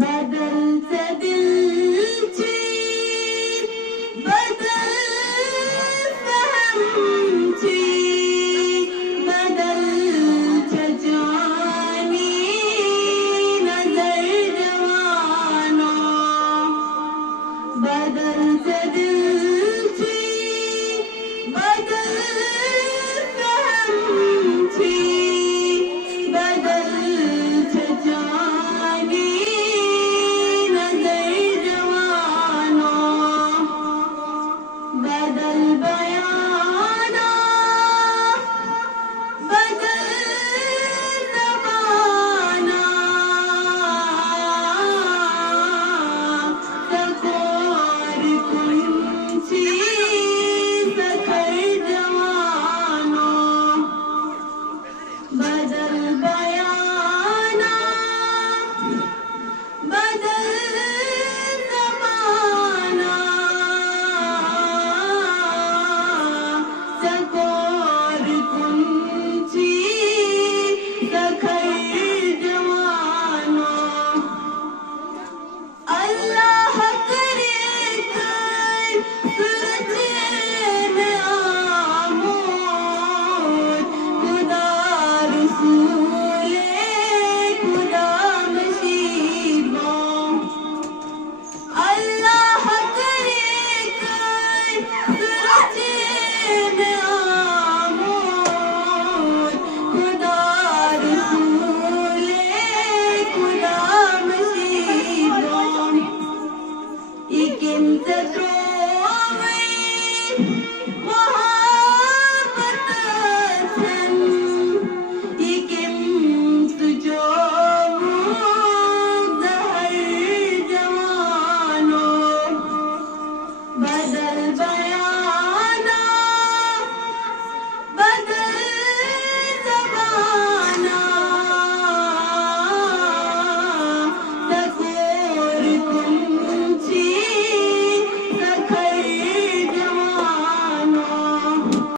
बदलते दिलची बदल फहमची बदलते जानी नजर जवानो बदलते दिलची बदल फहमची बदलते जानी बदल बयाना बदल ज़माना सकोर कुंची सखर जवानो बदल बयाना बदल बदल